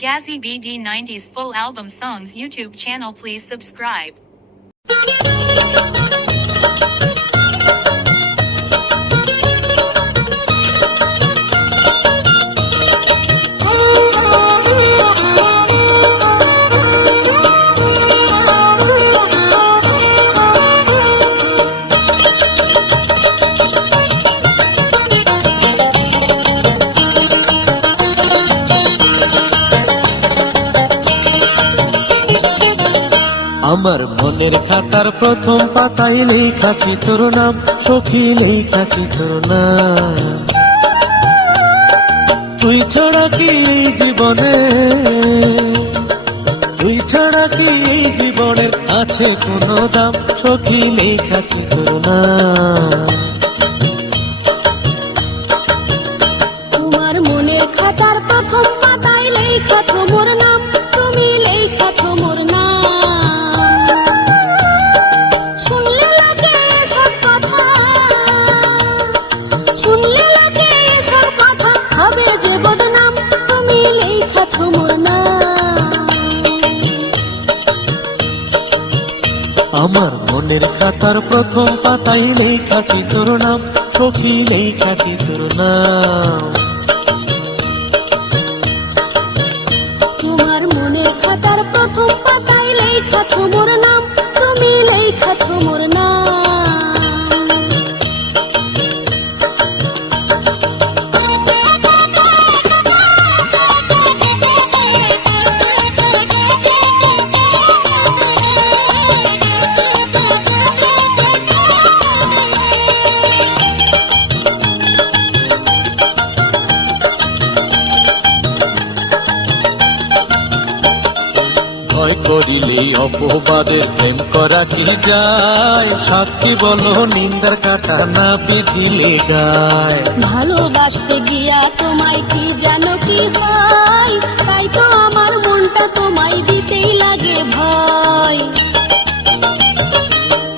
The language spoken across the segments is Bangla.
Gazzy BD 90s full album songs YouTube channel. Please subscribe. আমার মনের খাতার প্রথম পাতায় লেখাছি তোর নাম, সখী লেখাছি তোর নাম। তুই ছাড়া কি এই জীবনে, তুই ছাড়া কি এই জীবনের আছে কোনো দাম, সখী লেখাছি তোর নাম। তোমার মনের খাতার প্রথম পাতায় লেখাছো মোর নাম, তুমি লেখাছো মোর নাম। শুনলে লাগে এসব কথা, শুনলে লাগে এসব কথা, হবে যে বদনাম, তুমি লেখাছো মোর নাম। আমার মনের খাতার প্রথম পাতায় লেখাছি তোর নাম, সখী লেখাছি তোর নাম। তোমার মনের খাতার প্রথম পাতায় লেখাছো মোর নাম, তুমি লেখাছো মোর নাম। ভয় করিলে অপবাদের প্রেম করা কি যায়, সাক্ষী বলো নিন্দার কাটা না বিধিলে গায়। ভালোবাসতে গিয়া তোমায় কি জানো কি হয়, তাই তো আমার মনটা তোমায় দিতেই লাগে ভয়।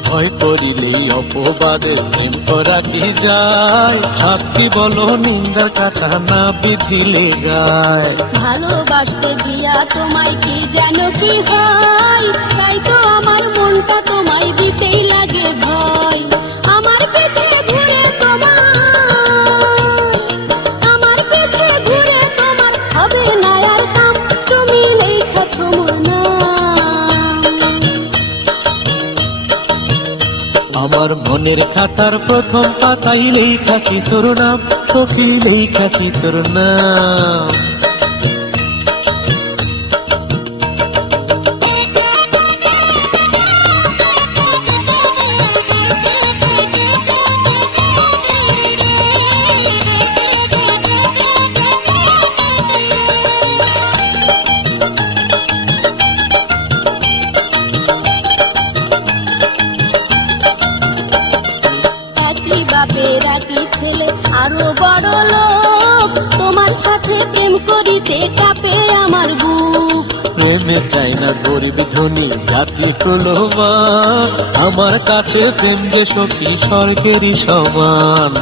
ভয় করিলে অপবাদের প্রেম করা কি যায়, সাক্ষী বলো নিন্দার কাটা না বিধিলে গায়। ভালোবাসতে গিয়া তোমায় কি জানো কি হয়, তাই তো আমার মনটা তোমায় দিতেই লাগে ভয়। আমার পেছে ঘুরে তোমার, আমার পেছে ঘুরে তোমার হবে না আর কাম, তুমি লেখাছো মোর নাম। আমার মনের খাতার প্রথম পাতায় লেখাছি তোর নাম, সখী লেখাছি তোর নাম। একই বাপের একই ছেলে আরো বড় লোক, তোমার সাথে প্রেম করিতে কাঁপে আমার বুক। প্রেমে চাই না গরিব ধনী জাতি প্রলোভন, আমার কাছে প্রেম যে সখী স্বর্গেরই সমান।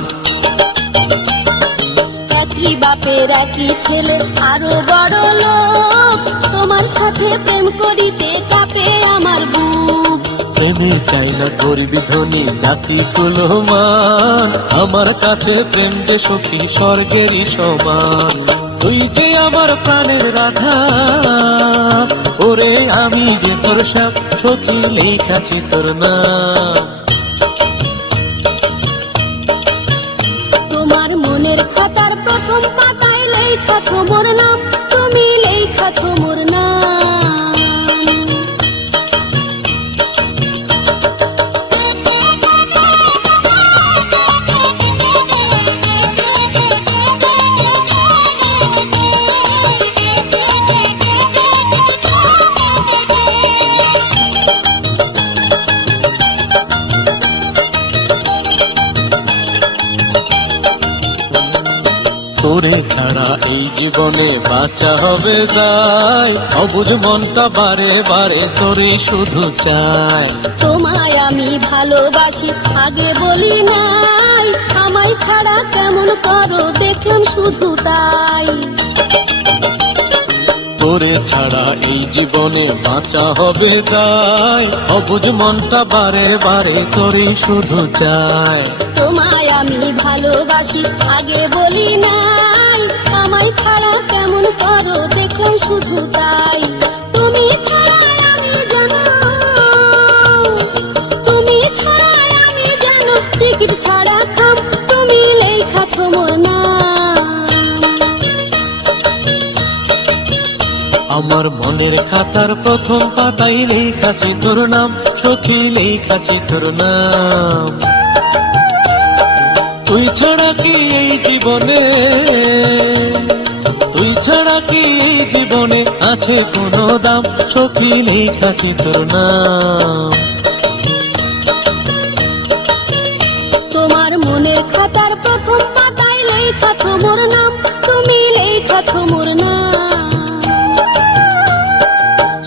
একই বাপের একই ছেলে আরো বড় লোক, তোমার সাথে প্রেম করিতে কাঁপে আমার বুক। প্রেমে চাই না গরিব ধনী জাতি প্রলোভন, আমার কাছে প্রেম যে সখী স্বর্গেরই সমান। তুই যে আমার প্রাণের রাধা, ওরে আমি যে তোর সাপ, সখী লেখাছি তোর নাম। তোমার মনের খাতার প্রথম পাতায় লেখাছো মোর নাম, তুমি লেখাছো মোর নাম। তোরে ছাড়া এই জীবনে বাঁচা হবে দায়, অবুঝ মনটা বারে বারে তোরে শুধু চায়। তোমায় আমি ভালোবাসি আগে বলি নাই, আমায় ছাড়া কেমন করো দেখলাম শুধু তাই। তোরে ছাড়া এই জীবনে বাঁচা হবে দায়, অবুঝ মনটা বারে বারে তোরই শুধু চায়। তোমায় আমি ভালোবাসি আগে বলি নাই, আমায় ছাড়া কেমন করো দেখলাম শুধু তাই। তুমি ছাড়া আমি জানো, তুমি ছাড়া আমি জানো, টিকিট ছাড়া খাম তুমি লেখাছ মোর নাম। আমার মনের খাতার প্রথম পাতায় লেখাছি তোর নাম, সখী লেখাছি তোর নাম। তুই ছাড়া কি এই জীবনে, তুই ছাড়া কি এই জীবনে আছে কোনো দাম, সখী লেখাছি তোর নাম। তোমার মনের খাতার প্রথম পাতায় লেখাছ মোর নাম, তুমি লেখাছ মোর নাম।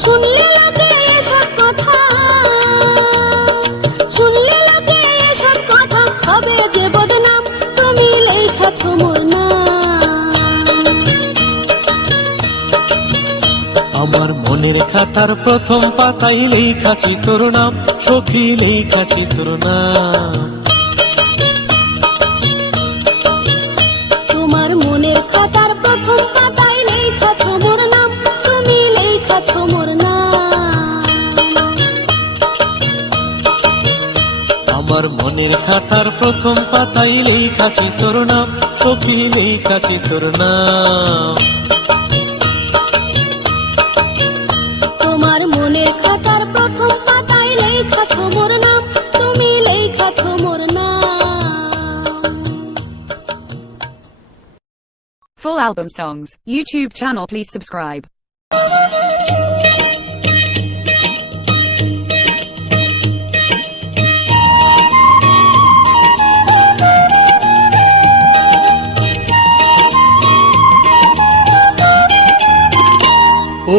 শুনলে লোকে এসব কথা, শুনলে লোকে এসব কথা হবে যে বদনাম, তুমি লেখাছ মোর নাম। আমার মনের খাতার প্রথম পাতায় লেখাছি তোর নাম, সখী লেখাছি তোর নাম। তোমার মনের খাতার প্রথম পাতায় লেখাছ মোর নাম, তুমি লেখাছ মোর নাম। আমার মনের খাতার প্রথম পাতায় লেখাছি তোর নাম, সখী লেখাছি তোর নাম। তোমার মনের খাতার প্রথম পাতায় লেখাছ মোর নাম, তুমি লেখাছ মোর নাম। Full album songs, YouTube channel, please subscribe.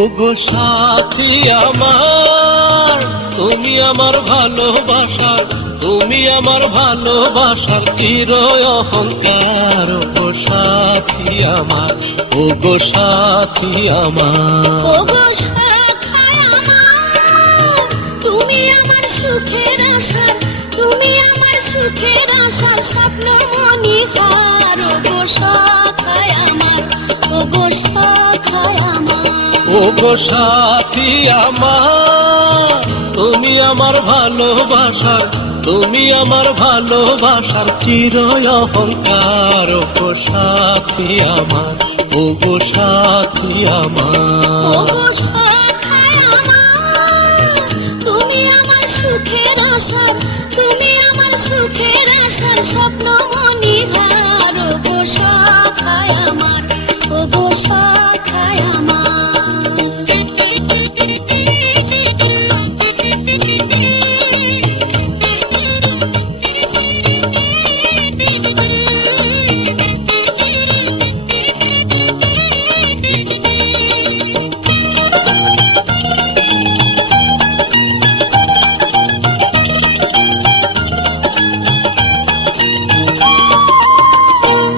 ওগো সাথী আমার, তুমি আমার ভালোবাসার, তুমি আমার ভালোবাসার চির অহংকার। ওগো সাথী আমার, ওগো সাথী আমার। ওগো সাথায় আমার, তুমি আমার সুখের আশা, তুমি আমার সুখের আশার স্বপ্ন মনিহার। ওগো সাথায় আমার, ওগো সাথায় আমার। ওগো সাথী আমার, তুমি আমার ভালোবাসার, তুমি আমার ভালোবাসার চির অহংকার। ওগো সাথী আমার, ওগো সাথী আমার। ওগো সাথায় আমার, তুমি আমার সুখের আশা, তুমি আমার সুখের আশার স্বপ্ন মনিহার। ওগো সাথায় আমার, ওগো সাথায় আমার।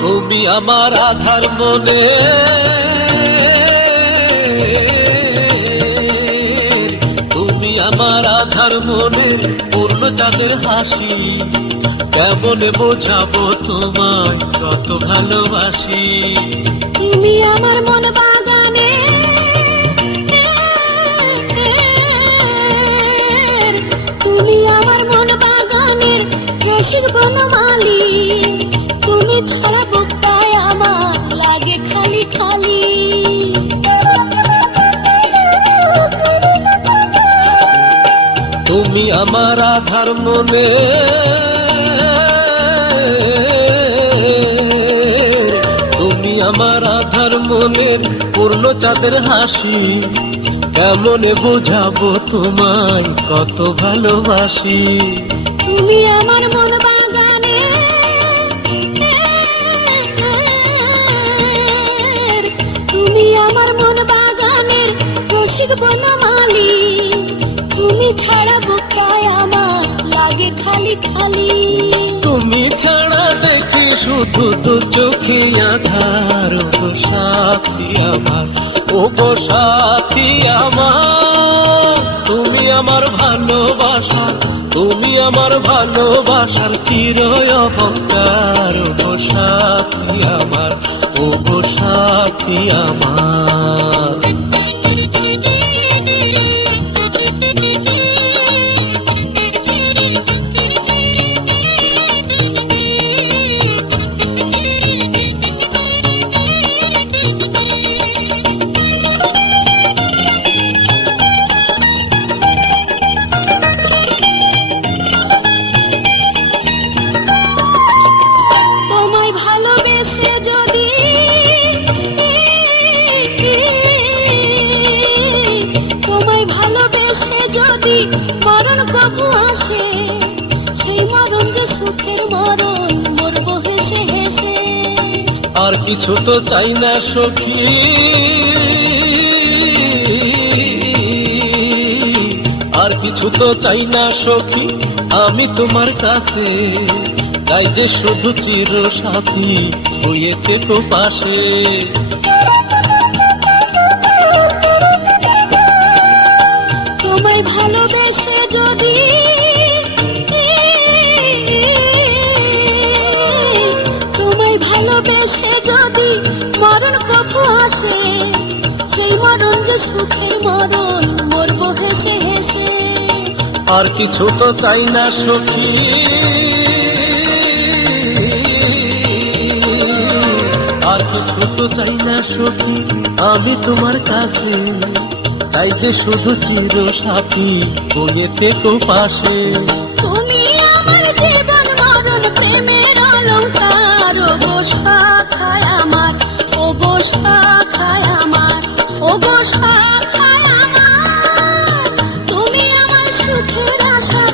তুমি আমার আধার মনে, তুমি আমার আধার মনের পূর্ণ চাঁদের হাসি। কেমনে বোঝাবো তোমায় কত ভালোবাসি। তুমি আমার মন বাগানে, তুমি আমার মন বাগানের রসিক বনমালী। তুমি ছাড়া বুকটায় আমার লাগে খালি খালি। তুমি আমার আধার মনে, তুমি আমার আধার মনের পূর্ণ চাঁদের হাসি। কেমনে বোঝাবো তোমায় কত ভালোবাসি। তুমি আমার মন বাগানে, তুমি আমার মন বাগানের রসিক বনমালী। তুমি ছাড়া বুকটায় আমার লাগে খালি খালি। তুমি ছাড়া দেখি শুধু দু চোখে আধার। ওগো সাথী আমার, ও গো সাথী আমার, তুমি আমার ভালোবাসা, তুমি আমার ভালোবাসার চির অহংকার। ও গো সাথী আমার, ও গো সাথী আমার। তোমায় ভালোবেসে যদি, তোমায় ভালোবেসে যদি মরণ কবু আসে, সেই মরণ যে সুখের মরণ, মরবো হেসে হেসে। আর কিছু তো চাই না সখী, আর কিছু তো চাই না সখী আমি তোমার কাছে, তাই যে শুধু চির সাথী হয়ে থেকো পাশে। তোমায় ভালোবেসে যদি, তোমায় ভালোবেসে যদি মরণ কবু আসে, সেই মরণ যে সুখের মরণ, মরবো হেসে হেসে। আর কিছু তো চাই না সখী, আর কিছু তো চাই না সখী আমি তোমার কাছে, চাই যে শুধু চির সাথী হয়ে থেকো পাশে। তুমি আমার জীবন মরণ প্রেমের অলংকার। ও গো শাখায় আমার, ও গো শাখায় আমার, ও গো শাখায় আমার। তুমি আমার সুখের আশা,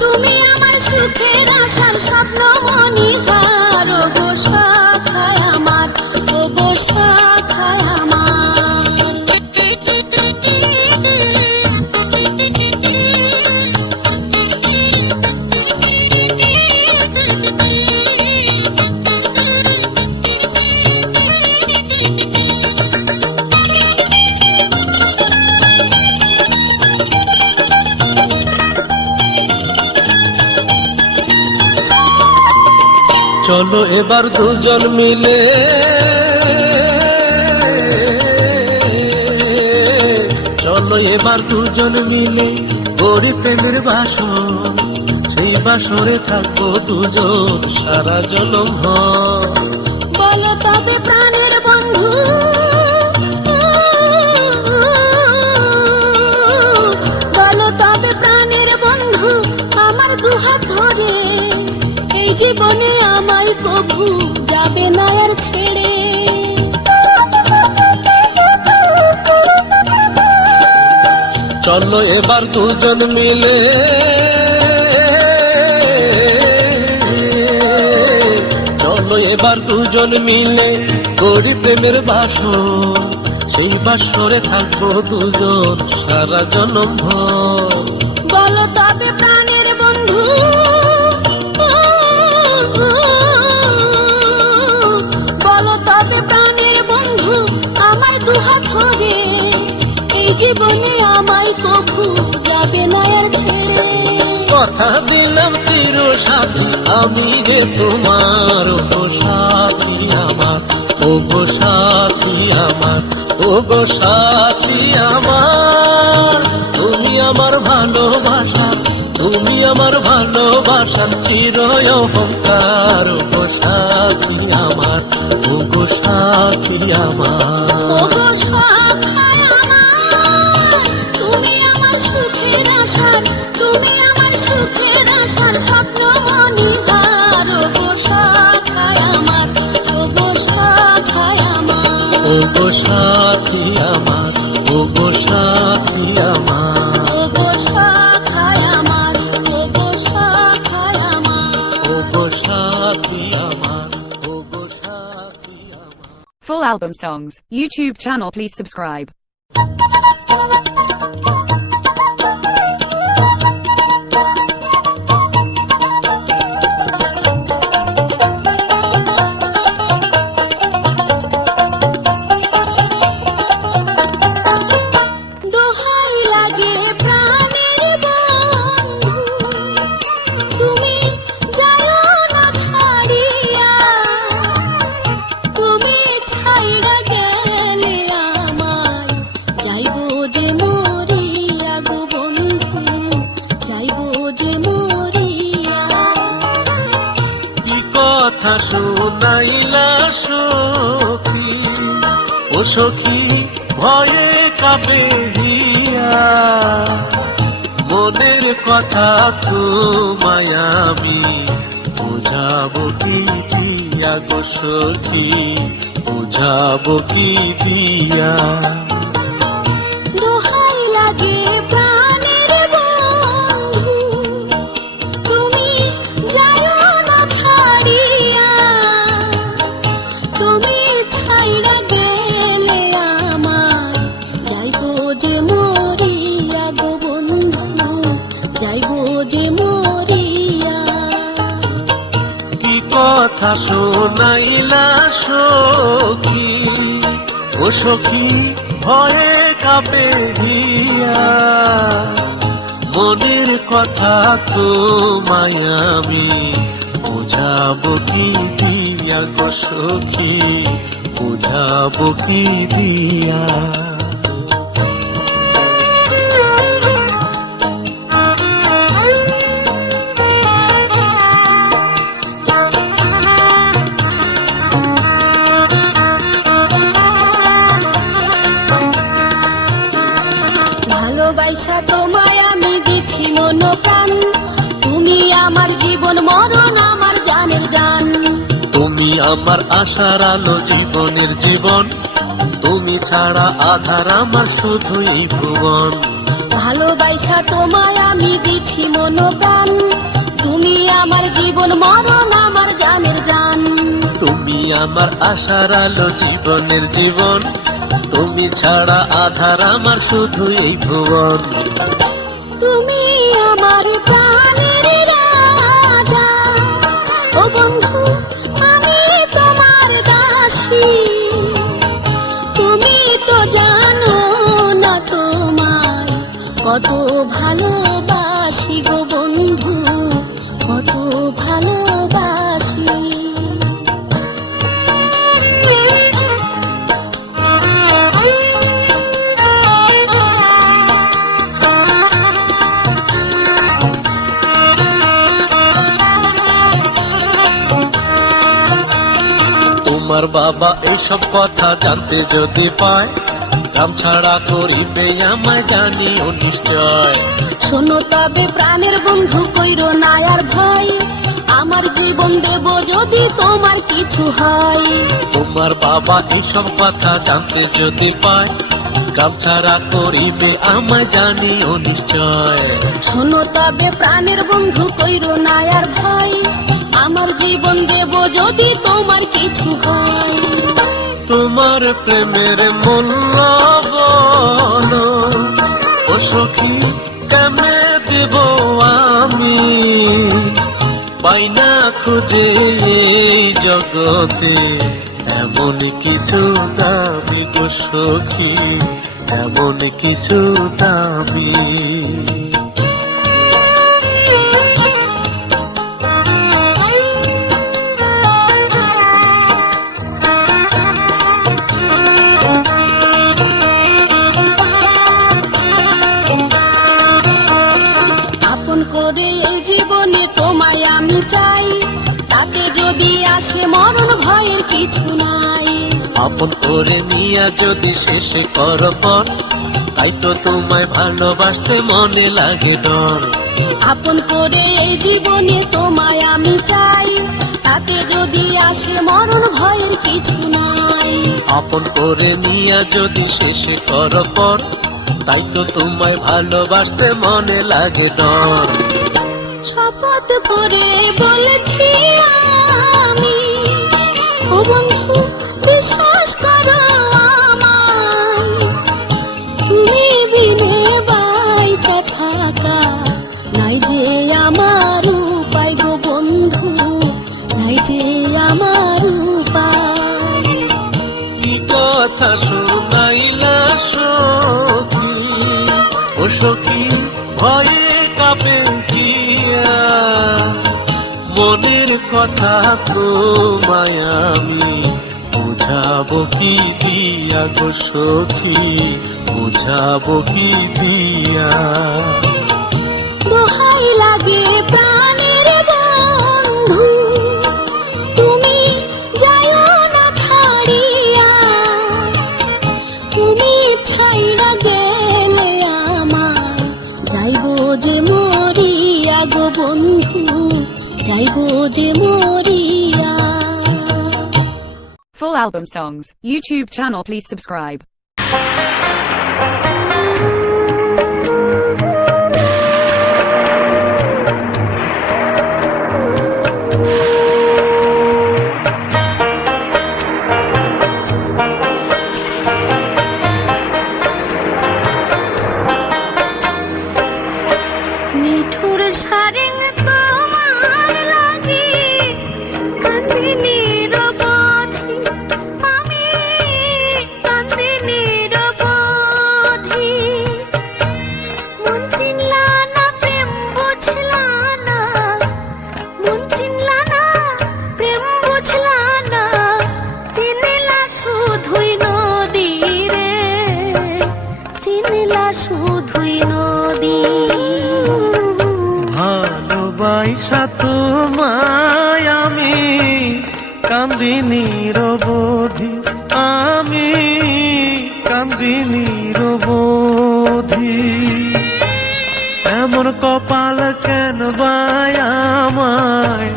তুমি আমার সুখের আশার স্বপ্ন মণিহার। ও গো শাখায় আমার, ও গো শাখায় আমার। চলো এবার দুজন মিলে, চলো এবার দুজন মিলে করি প্রেমের বাসর, সেই বাসরে থাকবো দুজন সারা জনম ভর। বলো তবে প্রাণের বন্ধু, বলো তবে প্রাণের বন্ধু আমার দুহাত ধরে, এই জীবনে আমায় কভু যাবে না আর ছেড়ে। চলো এবার দুজন মিলে, চলো এবার দুজন মিলে করি প্রেমের বাসর, সেই বাসরে থাকবো দুজন সারা জনম ভর। বলো তবে প্রাণের বন্ধু, বলো তবে প্রাণের বন্ধু আমার দুহাত ধরে, এই জীবনে আমায় কভু যাবে না আর ছেড়ে। কথা দিলাম চির সাথী আমি রে তোমার। ও গো সাথী আমার, ও গো সাথী আমার, ও গো সাথী আমার। তুমি আমার ভালোবাসা, তুমি আমার ভালোবাসার চির অহংকার। ও গো সাথী আমার, ও গো সাথী আমার। ও গো শাখায় আমার, তুমি আমার সুখের আশার, তুমি আমার সুখের আশার স্বপ্ন মণিহার। ও গো শাখায় আমার, ও গো শাখায় আমার, ও গো সাথী আমার, ও গো সাথী আমার। ও গো শাখায় আমার, ও গো শাখায় আমার। ও গো সাথী আমার, ও গো সাথী আমার। Full album songs, YouTube channel, please subscribe. সখী ভয়ে কাঁপে হিয়া, মনের কথা তোমায় আমি বুঝাবো কি দিয়া গো সখী, বুঝাবো কি দিয়া। দোহাই লাগে প্রাণের বন্ধু, তুমি যাও না ছাড়িয়া, তুমি ছাইড়া গেলে আমার যাইব যে মরিয়া গো বন্ধু, যাইব যে মরিয়া। কি কথা শোনাইলা সখী, ও সখী ভয়ে কাঁপে হিয়া, মনের কথা তোমায় আমি বুঝাবো কি দিয়া গো সখী, বুঝাবো কি দিয়া। ভালোবাসা তোমায় আমি দিছি মন প্রাণ, তুমি আমার জীবন মরণ আমার জানের জান। তুমি আমার আশার আলো জীবনের জীবন, তুমি ছাড়া আধার আমার শুধুই ভুবন। ভালোবাসা তোমায় আমি দিছি মন প্রাণ, তুমি আমার জীবন মরণ আমার জানের জান। তুমি আমার আশার আলো জীবনের জীবন, তুমি ছাড়া আধার আমার শুধুই ভুবন। তুমি আমার প্রাণের রাজা, ও বন্ধু আমি তোমার দাসী, তুমি তো জানো না তোমার কত ভালোবাসি গো বন্ধু, কত ভালোবাসি। তোমার বাবা এসব কথা জানতে যদি পায়, কাম ছাড়া করিবে আমায় জানিও নিশ্চয়। শোনো তবে প্রাণের বন্ধু কইরো না আর ভয়, আমার জীবন দেব যদি তোমার কিছু হয়। তোমার বাবা এসব কথা জানতে যদি পায়, কাম ছাড়া করিবে আমায় জানিও নিশ্চয়। শোনো তবে প্রাণের বন্ধু কইরো না আর ভয়, আমার জীবন দেব যদি তোমার কিছু হয়। তোমার প্রেমের মূল্য বলো, ও সখী কেমনে দেব আমি, পাই না খুঁজে এই জগতে এমন কিছু দামি গো সখী, এমন কিছু দামি। আপন করে এই জীবনে তোমায় আমি চাই, তাতে যদি আসে মরণ ভয়ের কিছু নাই। আপন করে নিয়া যদি শেষে কর পর, তাই তো তোমায় ভালোবাসতে মনে লাগে ডর। আপন করে এই জীবনে তোমায় আমি চাই, তাতে যদি আসে মরণ ভয়ের কিছু নাই। আপন করে নিয়া যদি শেষে কর পর, তাই তো তোমায় ভালোবাসতে মনে লাগে ডর। শপথ করে বলেছি আমি, ও বন্ধু বিশ্বাস করো আমায়, তুমি বিনে বাইচা থাকা নাই যে আমার উপায় গো বন্ধু, নাই যে আমার উপায়। কি কথা শোনাইলা সখী, ও সখী ভয়ে কাঁপে হিয়া, মনের কথা তোমায় আমি বুঝাবো কি দিয়া গো সখী, বুঝাবো কি দিয়া। দোহাই লাগে প্রাণের বন্ধু, তুমি যাও না ছাড়িয়া, যে মরিয়া। Full album songs, YouTube channel, please subscribe. নিঠুর সারেং তোমার লাগি কান্দি নিরবধি, আমি কান্দি নিরবধি। মন চিনলা না প্রেম বুঝলা না, মন চিনলা না প্রেম বুঝলা না, চিনলা শুধুই নদী রে, চিনলা শুধুই নদী। ভালোবাসা তোমায় আমি কান্দি নিরবধি, আমি কান্দি নিরবধি। এমন কপাল কেন বায় আমায়,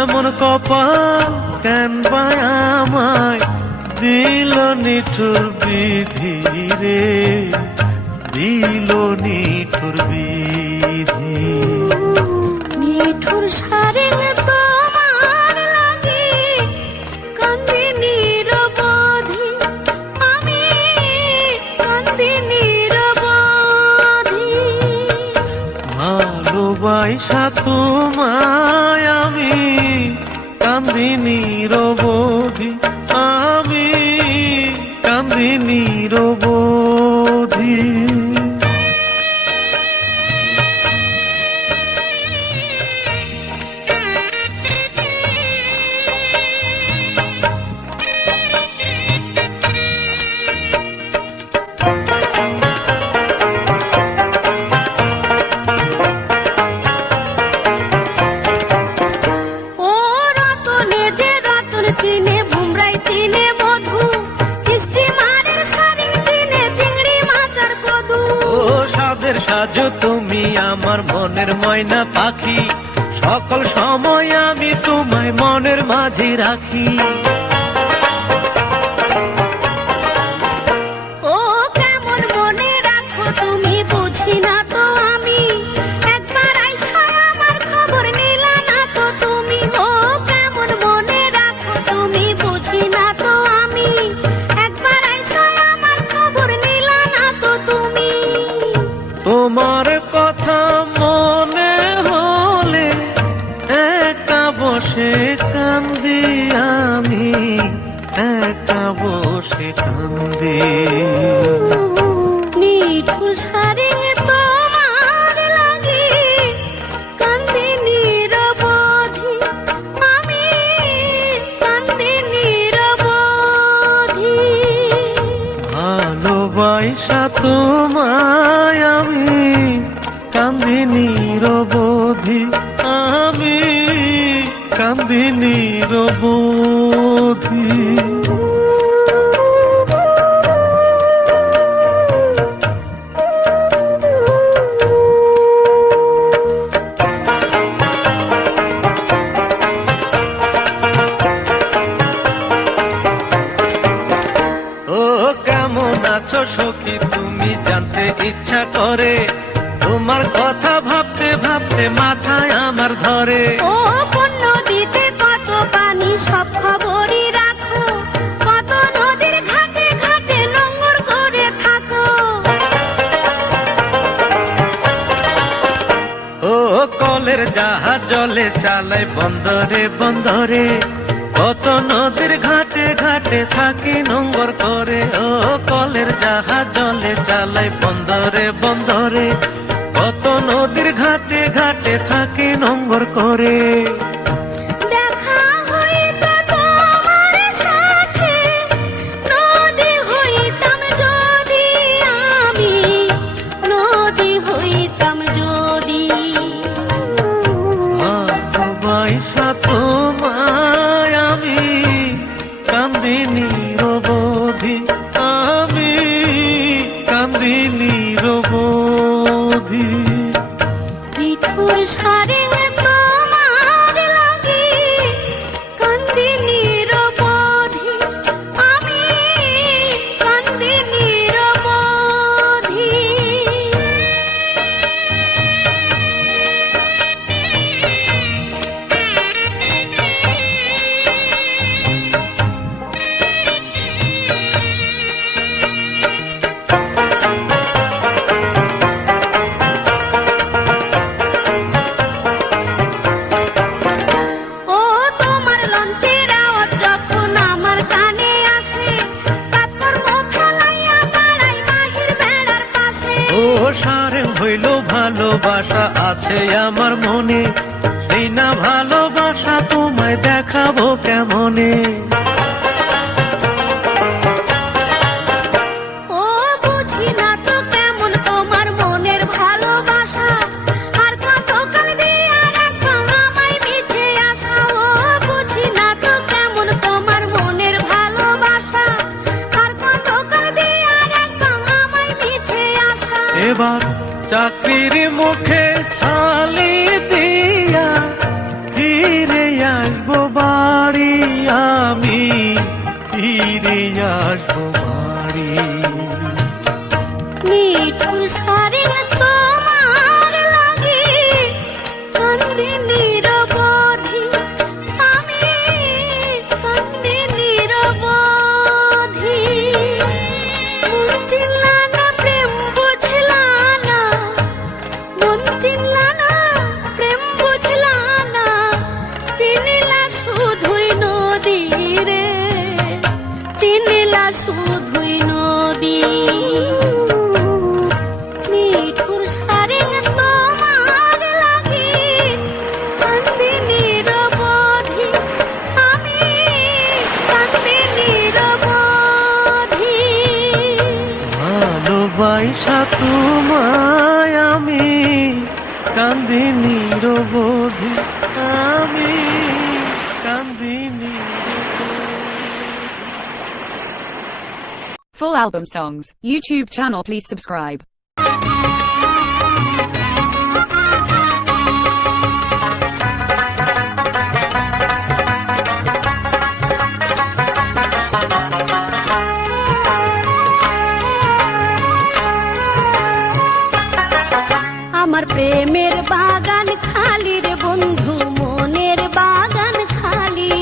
এমন কপাল কেন বায় আমায়, দিল নিঠুর বিধি রে, দিল নিঠুর বিধি। নিঠুর সারেং তোমার লাগি কান্দি নিরবধি, আমি কান্দি নিরবধি। ভালোবাসা তোমায় আমি কান্দি নিরবধি, আমি কান্দি নিরবধি। ও রতনে যে রতন চিনে, ভুমরাই চিনে মধু, স্টিমারের সারিং চিনে চিংড়ি মাছের কদু। ও সাদের সাজো তুমি আমার মনের ময়না পাখি, সকল সময় আমি তোমায় মনের মাঝে রাখি। ও কেমন মনে রাখো তুমি, বুঝি না তো আমি, একবার আইসা আমার খবর নিলা না তো তুমি। ও কেমন মনে রাখো তুমি, বুঝি না তো আমি, একবার আইসা আমার খবর নিলা না তো তুমি। তোমার কথা মনে হলে একা বসে কান্দি আমি, একা বসে কান্দি। নিঠুর সারেং তোমার লাগি কান্দি নিরবধি, আমি কান্দি নিরবধি। ভালোবাসা তোমায় আমি কান্দি নিরবধি, আমি কান্দি নিরবধি। ও কেমন আছো সখী তুমি জানতে ইচ্ছা করে, তোমার কথা ভাবতে ভাবতে মাথায় আমার ধরে। ও পণ্য দিতে কত পানি সব খবরই রাখো, কত নদীর ঘাটে ঘাটে নোংর করে থাকো। ও কলের জাহাজ জলে চালাই বন্দরে বন্দরে, কত নদীর ঘাটে ঘাটে থাকি নোংর করে। ও কলের জাহাজ জলে চালাই বন্দরে বন্দরে, কত নদীর ঘাটে ঘাটে থাকি নোংর করে। দেখা হইতো তোমার সাথে, নদী হইতাম যদি আমি, নদী হইতাম যদি। ভালোবাসা তোমায় আমি কান্দি নিরবধি, আমি কান্দি নিরবধি। নিঠুর সারেং তোমার ও সারে হইল ভালোবাসা আছে আমার মনে, এই না ভালোবাসা তোমায় দেখাবো কেমনে। ও বুঝি না তো কেমন তোমার মনের ভালোবাসা, আর কতকাল দিয়া রাখো আমায় মিছে আশা। ও বুঝি না তো কেমন তোমার মনের ভালোবাসা, আর কতকাল দিয়া রাখো আমায় মিছে আশা। এবার চাকরির মুখে ছালি দিয়া ফিরে আসবো বাড়ি, আমি ফিরে আসবো বাড়ি। নিঠুর সারে তোমার লাগি কান্দি নিরবধি, আমি কান্দি নিরবধি। মন চিনলা না প্রেম বুঝলা না, মন চিনলা না প্রেম বুঝলা না, চিনিলা শুধুই নদী রে, চিনিলা শুধুই নদী। নিঠুর সারে তোমার লাগি কান্দি নিরবধি, আমি কান্দি নিরবধি। ভালোবাসা তোমায় আমি কান্দি নিরবধি, আমি কান্দি নিরবধি। Full album songs, YouTube channel, please subscribe. আমার প্রেমের বাগান খালি রে বন্ধু, মনের বাগান খালি।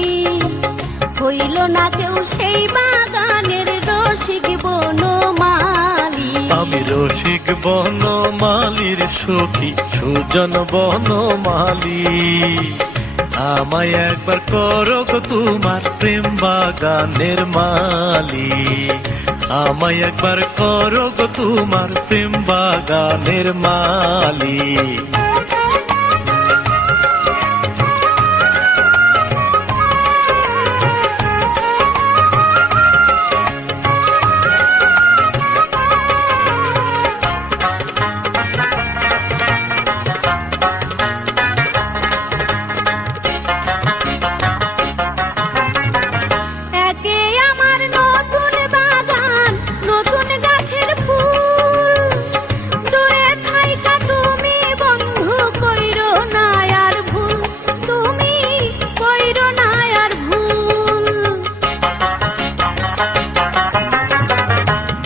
হইল না কেউ সেই বাগানের রসিক বনমালী। আমি রসিক বনমালীর সখী সুজন বনমালী, আমায় একবার করো গো তোমার প্রেম বাগানের মালি, আমায় একবার করো গো তোমার প্রেম বাগানের মালি। একে আমার নতুন বাগান, নতুন গাছের ফুল, দূরে থাইকা তুমি বন্ধু কইরো না আর ভুল, তুমি কইরো না আর ভুল।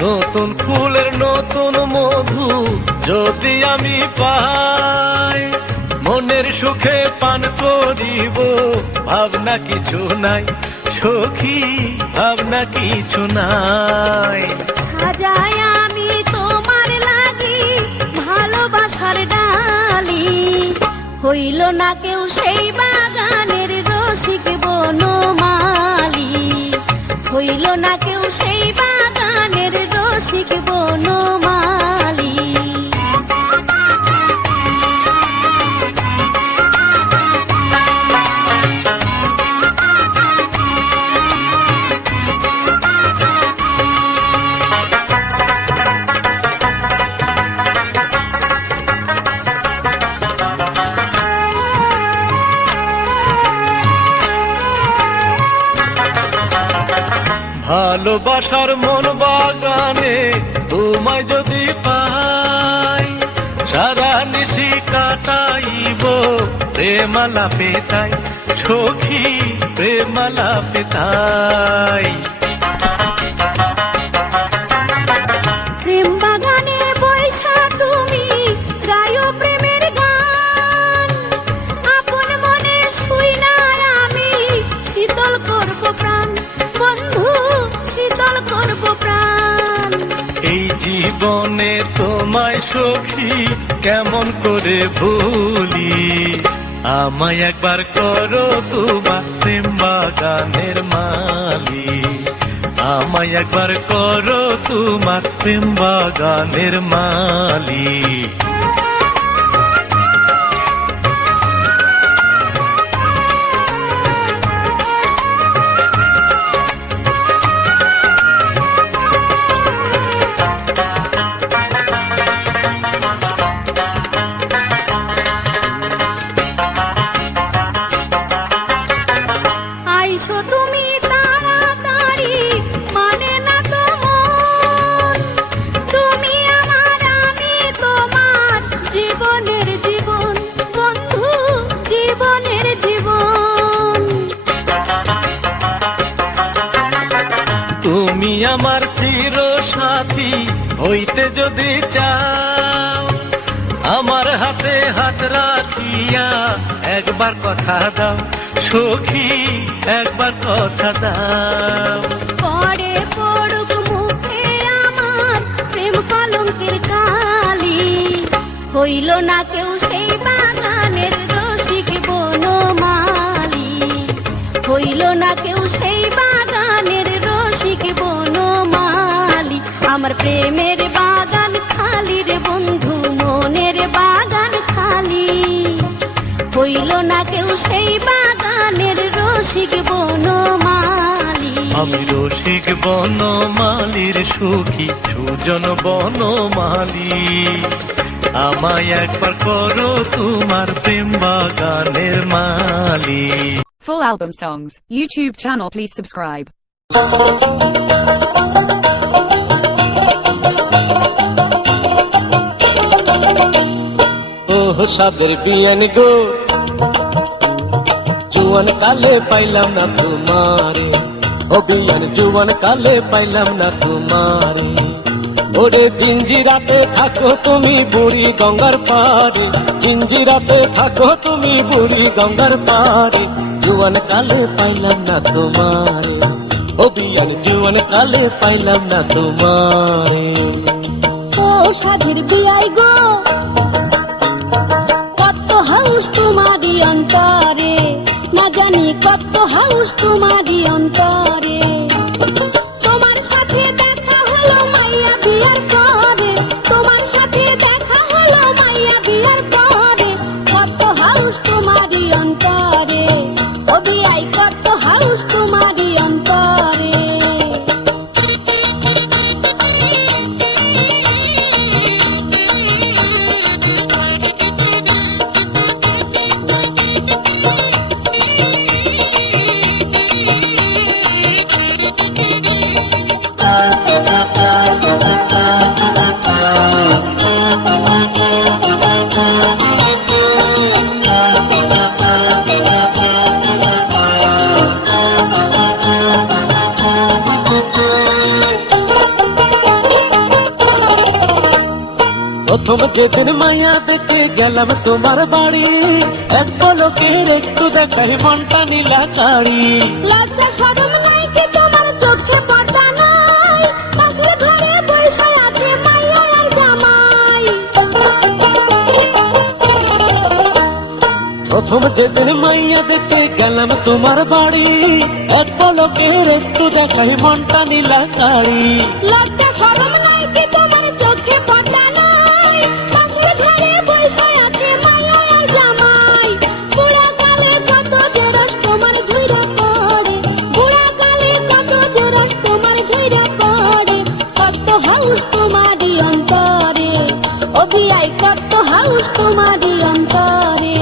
নতুন ফুলের নতুন মধু যদি আমি পাই, মনের সুখে পান করিব, ভাবনা কিছু নাই সখী, ভাবনা কিছু নাই। সাজায় আমি তোমার লাগি ভালোবাসার ডালি, হইল না কেউ সেই বাগানের রসিক বনমালী, হইল না কেউ সেই বাগানের রসিক বনমালী। ভালোবাসার মন বাগানে তোমায় যদি পাই, সারা নিশি কাটাইব প্রেমালা পেতাই সখী, প্রেমালা পেতাই। প্রেম বাগানে বৈশা তুমি গায়ো প্রেমের গান, আপন মনে শুই না আমি শীতল করব প্রাণ, বন্ধু শীতল করব প্রাণ। এই জীবনে তোমায় সখী কেমন করে ভুলি, আমায় একবার করো তোমার প্রেম বাগানের মালি, আমায় একবার করো তোমার প্রেম বাগানের মালিক। আইসো তুমি তাড়াতাড়ি, মানে না তো মন। তুমি আমার, আমি তোমার, জীবনের জীবন বন্ধু, জীবনের জীবন। তুমি আমার চির সাথী হইতে যদি চাও, আমার হাতে হাত রাখিয়া একবার কথা দাও সখী, একবার কথা দাও। পরে পড়ুক মুখে আমার প্রেম কলঙ্কের কালি, হইল না কেউ সেই বাগানের রসিক বনমালী, হইল না কেউ সেই বাগানের রসিক বনমালী। আমার প্রেমের বাগান খালি রে বন্ধু, মনের বাগান খালি, হইল না কেউ সেই বাগানের রসিক বনমালী। আমি রসিক বনমালীর সুখী সুজন বনমালী, আমায় একবার করো তোমার প্রেম বাগানের মালিক। Full album songs, YouTube channel, please subscribe. ওহ সাদের বিয়ান গো, জুয়ান কালে পাইলাম না তোমারে, ও বিয়ান জুয়ান কালে পাইলাম না তোমারে। ওরে জিঞ্জিরাতে থাকো তুমি বুড়ি গঙ্গার পারে, জিঞ্জিরাতে থাকো তুমি বুড়ি গঙ্গার পারে, জুয়ান কালে পাইলাম না তোমারে, ও বিয়ান জুয়ান কালে পাইলাম না তোমারে। ও সাধের বিয়াই গো, কত হাউস তোমারই অন্তরে, না জানি কত হাউস তোমারই অন্তরে। তোমার সাথে দেখা হলো মাইয়া বিয়ার পরে, তোমার সাথে দেখা হলো মাইয়া বিয়ার পরে, কত হাউস তোমারই অন্তরে, ও বিয়াই কত হাউস তোমারই অন্তরে। প্রথম যেদিন মায়া দেখে গেলাম তোমার বাড়ি, এক পলকের একটু দেখাই মনটা নীলা কাড়ি। লজ্জা শরম নাই কি তোমার চোখে পড়তা নাই, পাশের ঘরে বসে আছে মাইয়া আর জামাই। প্রথম যেদিন মাইয়া দেখে গেলাম তোমার বাড়ি, এক পলকের একটু দেখাই মনটা নীলা কাড়ি। লজ্জা শরম নাই কি তোমার চোখে পড়তা নাই, পাশের ঘরে বসে আছে মাইয়া আর জামাই। বুড়া কালে কত যে রস তোমার ঝুইরা পড়ে, বুড়া কালে কত যে রস তোমার ঝুইরা পড়ে, কত হাউস তোমারই অন্তরে, ও বিয়াই কত হাউস তোমারই অন্তরে।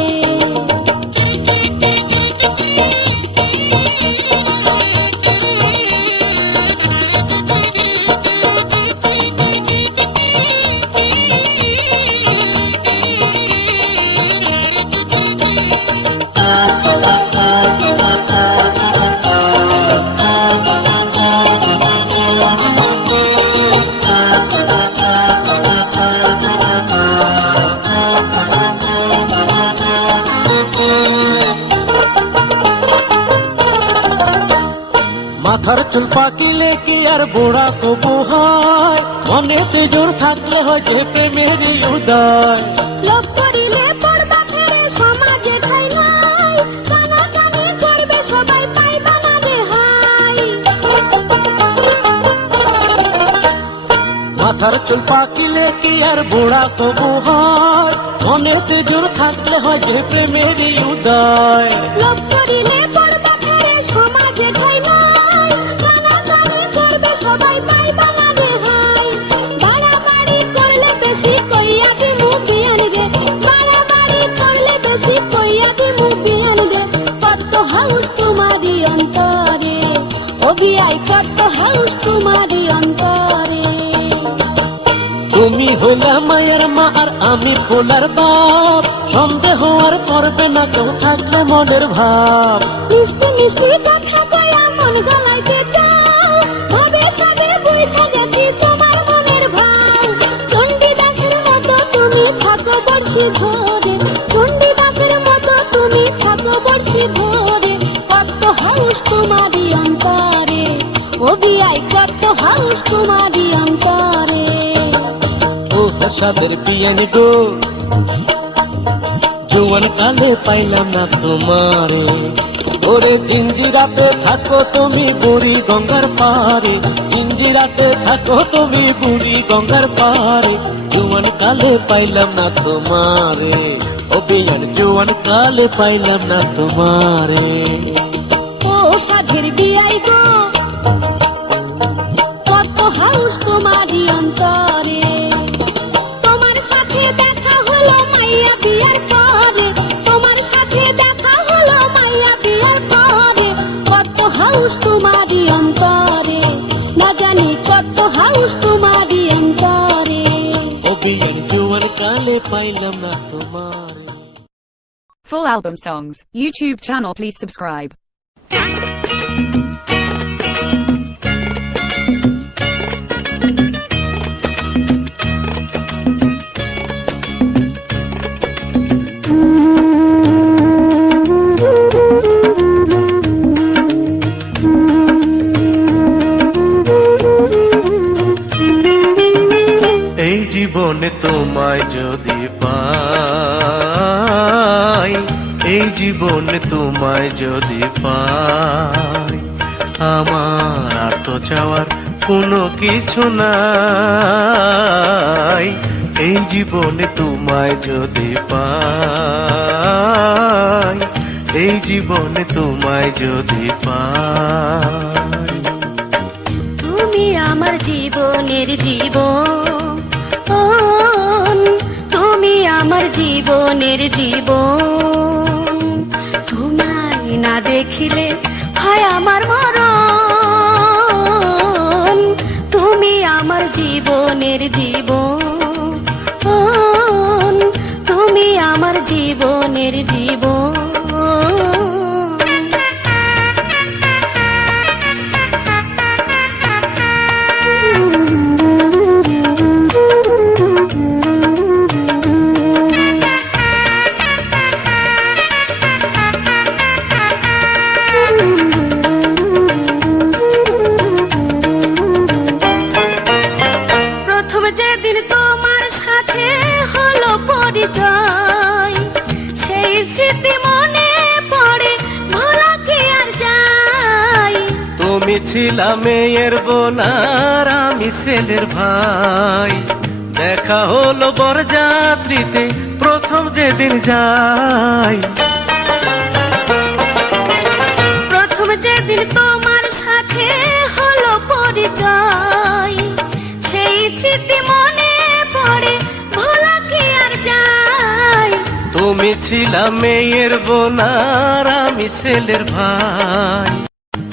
মাথার চুল পাকিলে কি আর বুড়া কবু হয়, মনেতে জোর থাকলে হয় যে প্রেমেরই উদয়। লোভ করিলে পড়বা ফেরে সমাজে ঠাই নাই, টানাটানি করবে সবাই পাইবা না রেহাই। মাথার চুল পাকিলে কি আর বুড়া কবু হয়, মনেতে জোর থাকলে হয় যে প্রেমেরই উদয়। লোভ করিলে পড়বা ফেরে সমাজে ঠাঁই নাই, কানাকানি করবে সবাই পাইবা না রেহাই। বাড়াবাড়ি করলে বেশি কইয়া দিমু বিয়ান গে, বাড়াবাড়ি করলে বেশি কইয়া দিমু বিয়ান গে। কত হাউস তোমারই অন্তরে, ও বিয়াই কত হাউস তোমারই অন্তরে। তুমি হইলা মায়ের মা আর আমি ভোলার বাপ, সন্দেহ আর করবে না কেউ থাকলে মনের ভাব। মিষ্টি মিষ্টি কথা কয়া মন গলাইতে চাও, ভাবে সাবে বুঝা গেছি তোমার মনের ভাব। চণ্ডীদাসের মতো তুমি থাকো বর্ষি ধরে, চণ্ডীদাসের মতো তুমি থাকো বর্ষি ধরে। কত হাউস তোমারই অন্তরে, ও বিয়াই কত হাউস তোমারই অন্তরে। ও হাসাদের বিয়ানি গো, জোয়ান কালে পাইলাম না তোমারে। ওরে জিঞ্জিরাতে থাকো তুমি বুড়ি গঙ্গার পারে, জিঞ্জিরাতে থাকো তুমি বুড়ি গঙ্গার পারে। জোয়ান কালে পাইলাম না তোমারে, ও বিয়ান জোয়ান কালে পাইলাম না তোমারে। ও সাধের বিয়াই গো, কত হাউস তোমারই অন্তরে। তোমার সাথে দেখা হলো মাইয়া বিয়ার পরে, তোমার সাথে দেখা হলো মাইয়া বিয়ার পরে। কত হাউস তোমারই অন্তরে, না জানি কত হাউস তোমারই অন্তরে। ও বিয়ান জোয়ান কালে পাইলাম না তোমারে। Full album songs, YouTube channel please subscribe. এই জীবনে তোমায় যদি পাই, এই জীবনে তোমায় যদি পাই, আমার আর তো চাওয়ার কোনো কিছু নাই। এই জীবনে তোমায় যদি পাই, এই জীবনে তোমায় যদি পাই। তুমি আমার জীবনের জীবন, তুমি আমার জীবনের জীবন। তোমায় না দেখিলে হয় আমার মরণ। তুমি আমার জীবনের জীবন, তুমি আমার জীবনের জীবন। যেদিন তোমার সাথে হলো পরিচয়, সেই স্মৃতি মনে পড়ে, ভোলা কি আর যায়। তুমি ছিলা মেয়ের বোন আর আমি ছেলের ভাই, দেখা হলো বরযাত্রীতে প্রথম যেদিন যাই। প্রথম যেদিন তোমার সাথে হলো পরিচয়, সেই স্মৃতি মনে পড়ে, ভোলা কি আর যায়। তুমি ছিলা মেয়ের বোন আর আমি ছেলের ভাই,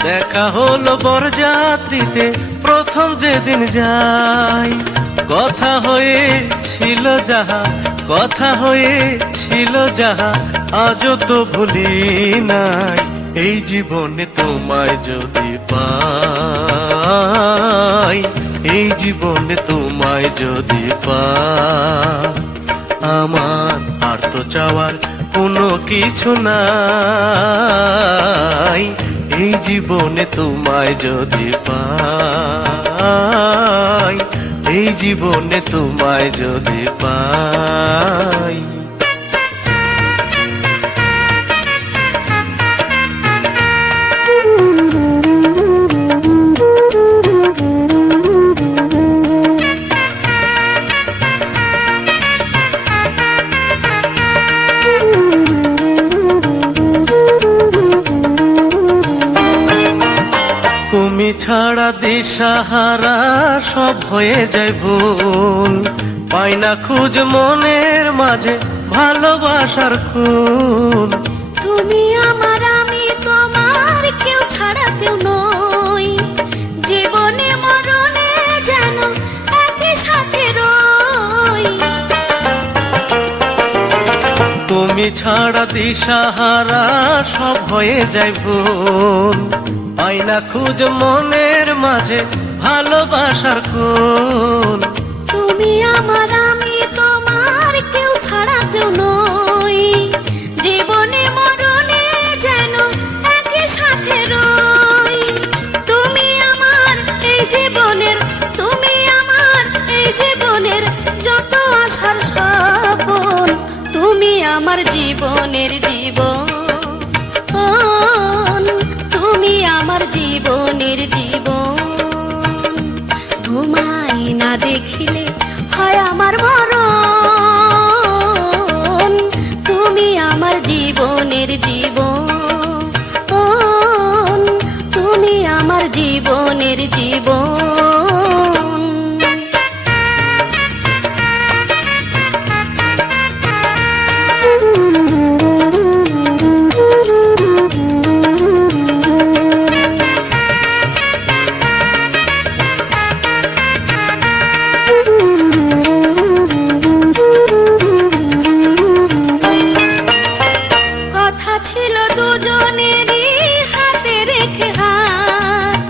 দেখা হলো বরযাত্রীতে প্রথম যেদিন যাই। কথা হয়েছিল যাহা, কথা হয়েছিল যাহা, আজও তো ভুলি নাই। এই জীবনে তোমায় যদি পাই, এই জীবনে তোমায় যদি পাই, আমার আর তো চাওয়ার কোনো কিছু নাই। এই জীবনে তোমায় যদি পাই, এই জীবনে তোমায় যদি পাই। ছাড়া দিশাহারা সব হয়ে যায় ভুল, পাই না খুঁজ মনের মাঝে ভালোবাসার খুন। তুমি আমার আমি তোমার, কেউ ছাড়া কেউ নই, জীবনে মরণে যেন একই সাথে রই। তুমি ছাড়া দিশাহারা সব হয়ে যায় ভুল, পাই না খুঁজ মনের মাঝে ভালোবাসার খুন। তুমি আমার আমি তোমার, কেউ ছাড়া কেউ নই, জীবনে মরণে যেন একই সাথে রই। তুমি আমার এই জীবনের, তুমি আমার এই জীবনের যত আশার স্বপন, তুমি আমার জীবনের জীবন, তুমি আমার জীবনের জীবন। তোমায় না দেখিলে হয় আমার মরণ, তুমি আমার জীবনের জীবন, তুমি আমার জীবনের জীবন। কথা ছিল দুজনেরই হাতে রেখে হাত,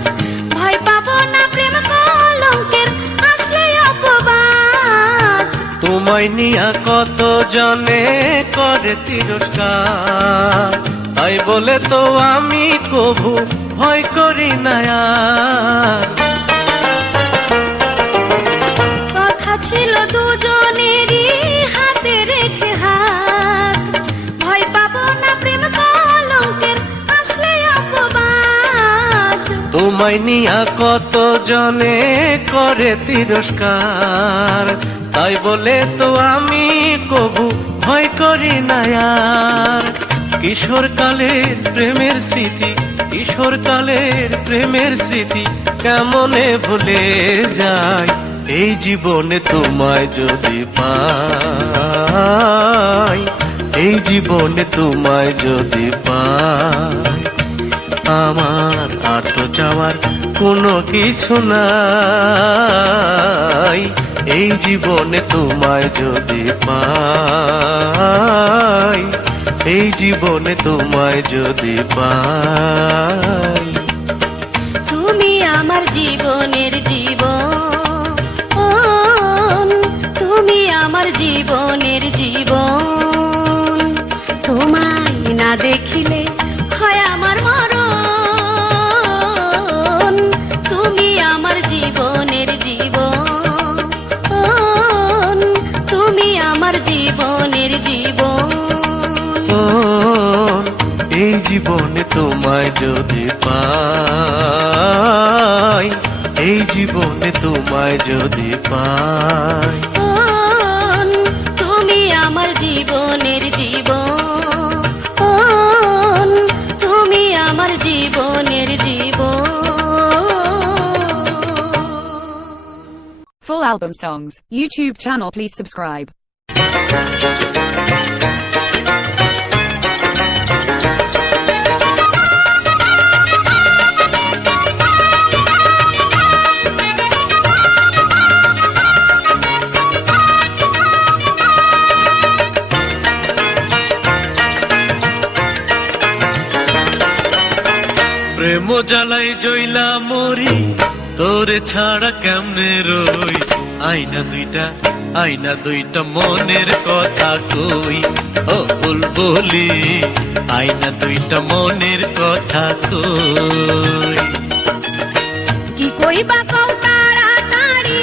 ভয় পাবো না প্রেম কলঙ্কের আসলে অপবাদ। তোমায় নিয়া কত জনে করে তিরস্কার, তাই বলে তো আমি কভু ভয় করি না আর। কথা ছিল দুজনেরই হাতে রেখে হাত, ভয় পাবো না প্রেম কলঙ্কের আসলে অপবাদ। তোমায় নিয়া কত জনে করে তিরস্কার, তাই বলে তো আমি কবু ভয় করি না আর। কিশোর কালের প্রেমের স্মৃতি, কিশোর কালের প্রেমের স্মৃতি কেমনে ভুলে যায়, এই জীবনে তোমায় যদি পাই, এই জীবনে তোমায় যদি পাই। আমার আর তো চাওয়ার কোনো কিছু নাই, এই জীবনে তোমায় যদি পাই, এই জীবনে তোমায় যদি পাই। তুমি আমার জীবনের জীবন, তুমি আমার জীবনের জীবন। তোমায় না দেখিলে হয় আমার মরণ, তুমি আমার জীবনের জীবন, তুমি আমার জীবনের জীবন। এই জীবনে তোমায় যদি পাই, এই জীবনে তোমায় যদি পাই। তুমি আমার জীবনের জীবন, তুমি আমার জীবনের জীবন। Full album songs, YouTube channel, please subscribe. প্রেম জ্বালাই জইলা মরি, তোরে ছাড়া কেমনে রই। আইনা দুইটা, আইনা দুইটা মনের কথা কই, ও বুলবুলি আইনা দুইটা মনের কথা কই। কি কইবা কও তাড়াতাড়ি,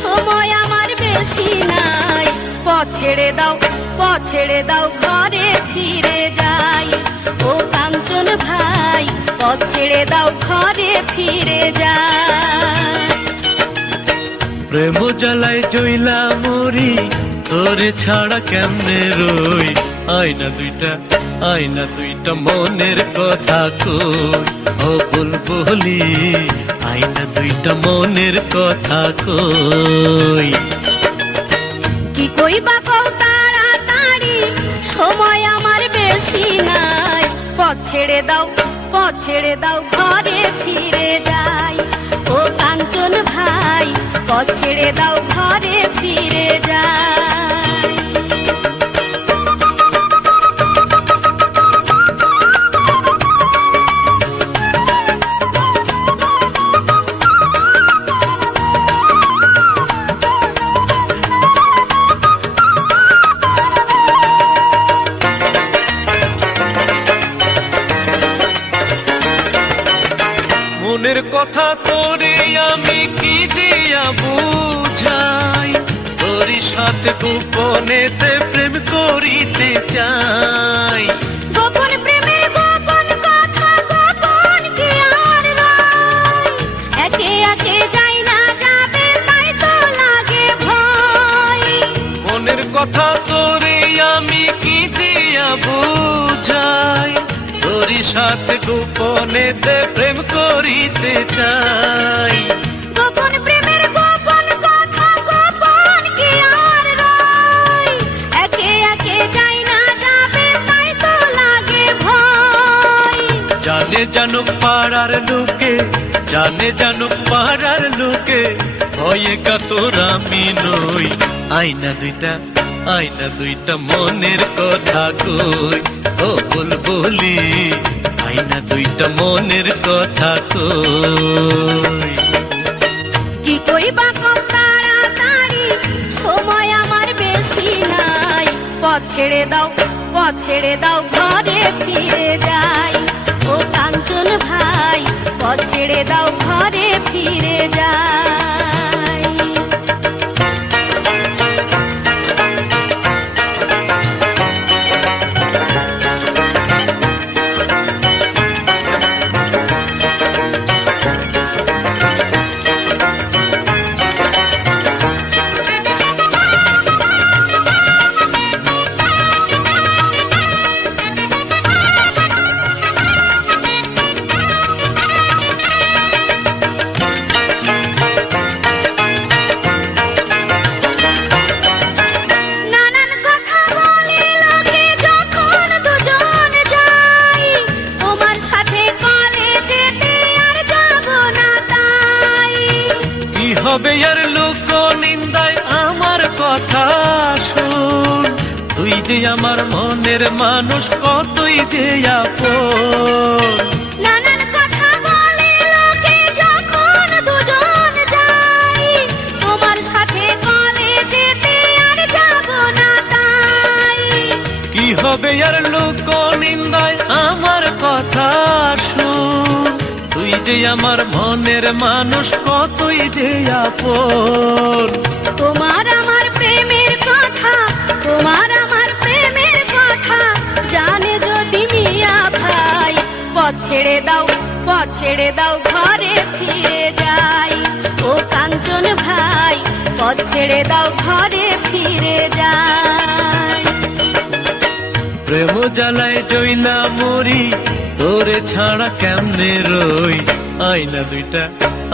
সময় আমার বেশি নাই। পথ ছেড়ে দাও, পথ ছেড়ে দাও, ঘরে ফিরে যাই। ও কাঞ্চন ভাই, পথ ছেড়ে দাও, ঘরে ফিরে যাই। প্রেম জ্বালাই জইলা মরি, তোরে ছাড়া কেমনে রই। আইনা দুইটা, আয়না দুইটা মনের কথা কই ও বুলবুলি আয়না দুইটা মনের কথা কই কি কইবা কও তাড়াতাড়ি সময় আমার বেশি নাই পথ ছেড়ে দাও ঘরে ফিরে যাই ও কাঞ্চন ভাই পথ ছেড়ে দাও ঘরে ফিরে যাই মনের কথা তোরে আমি কি দিয়া বুঝাই তোর সাথে গোপনেতে প্রেম করিতে চাই গোপন প্রেমের গোপন কথা গোপন কি আর রয় একে একে যাই না যাবে তাই তো লাগে ভয় মনের কথা তোরে আমি কি দিয়া বুঝাই তোর সাথে গোপনেতে প্রেম করিতে চাই গোপন প্রেমের গোপন কথা গোপন কি আর রয় একে একে যাই না যাবে তাই তো লাগে ভয় জানুক পাড়ার লোকে ভয়ে কাতর আমি নই আয়না দুইটা মনের কথা কই ও বুলবুলি আয়না দুইটা মনের কথা কই কি কইবা কও তাড়াতাড়ি সময় আমার বেশি নাই পথ ছেড়ে দাও ঘরে ফিরে যাই ও কাঞ্চন ভাই পথ ছেড়ে দাও ঘরে ফিরে যাই নানান কথা বলে লোকে যখন দুজন যাই তোমার সাথে কলেজেতে আর যাব না তাই কি হবে আর লোক নিন্দায় আমার কথা শুন তুই যে আমার মনের মানুষ কতই যে আপন নানান কথা বলে লোকে যখন দুজন যাই তোমার সাথে কলেজেতে আর যাব না তাই কি হবে আর লোক নিন্দায় আমার কথা শুন তুই যে আমার মনের মানুষ কতই যে আপন তোমার আমার প্রেমের কথা জানে যদি মিয়া ভাই পথ ছেড়ে দাও ঘরে ফিরে যাই ও কাঞ্চন ভাই পথ ছেড়ে দাও ঘরে ফিরে যাই প্রেম জ্বালায় জইলা মরি তোরে ছাড়া কেমনে রই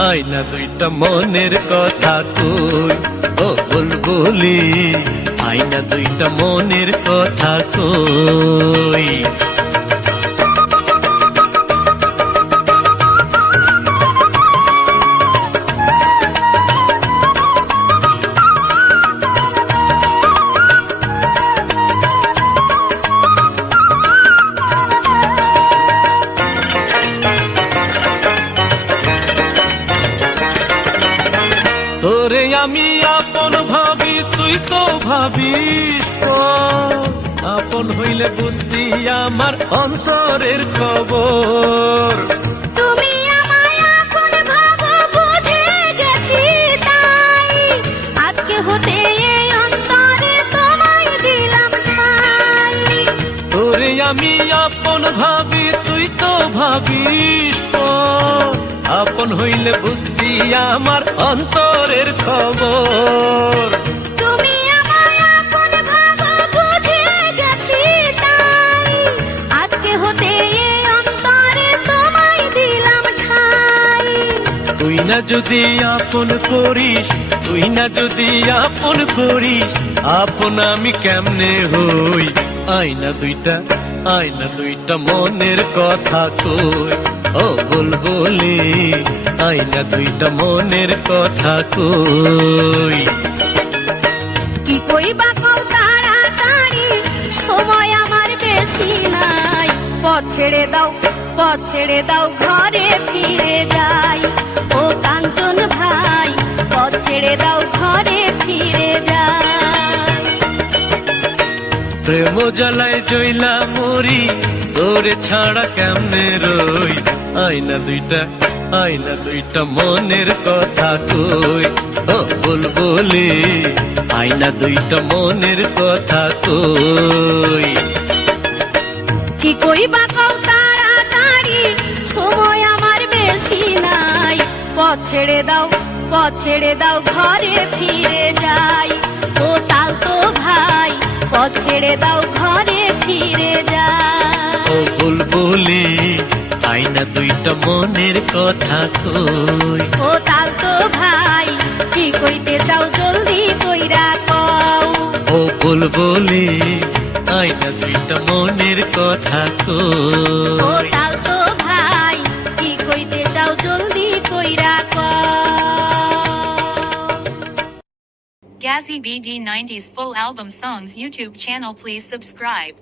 আয়না দুইটা মনের কথা কই ও বুলবুলি আয়না দুইটা মনের কথা কই তোরে আমি আপন ভাবি তুই তো ভাবিস তো আপন হইলে বুঝতি আমার অন্তরের খবর তুমি আমায় আপন ভাবো বুঝে গেছি তাই আজকে হতে এই অন্তরে তোমায় দিলাম ঠাই তোরে আমি আপন ভাবি তুই তো ভাবিস তো আপন হইলে বুঝতি আমার অন্তরের খবর তুমি আমায় আপন ভাবো বুঝে গেছি তাই না যদি আপন করিস, তুই না যদি আপন করিস, আপন আমি কেমনে হই? আয়না দুইটা মনের কথা কই, ও বুলবুলি আয়না দুইটা মনের কথা কই। কি কইবা কও তাড়াতাড়ি, সময় আমার বেশি নাই। পথ ছেড়ে দাও ঘরে ফিরে যাই। ও কাঞ্চন ভাই, পথ ছেড়ে দাও ঘরে ফিরে যাই। প্রেম জ্বালায় জইলা মরি, তোরে ছাড়া কেমনে রই? আয়না দুইটা মনের কথা কই, ও বুলবুলি আয়না দুইটা মনের কথা কই। কি কইবা কও তাড়াতাড়ি, সময় আমার বেশি নাই। পথ ছেড়ে দাও ঘরে ফিরে যাই। ও তালতো ভাই, পথ ছেড়ে দাও ঘরে ফিরে যাই। ও বুলবুলি আয়না দুইটা মনের কথা কই। ও তালতো ভাই, কি কইতে চাও জলদি কইরা কও। ও বুলবুলি আয়না দুইটা মনের কথা ও কই। তালতো ভাই, কি কইতে চাও জলদি কইরা কও। Gazzy BD 90s full album songs YouTube channel, please subscribe.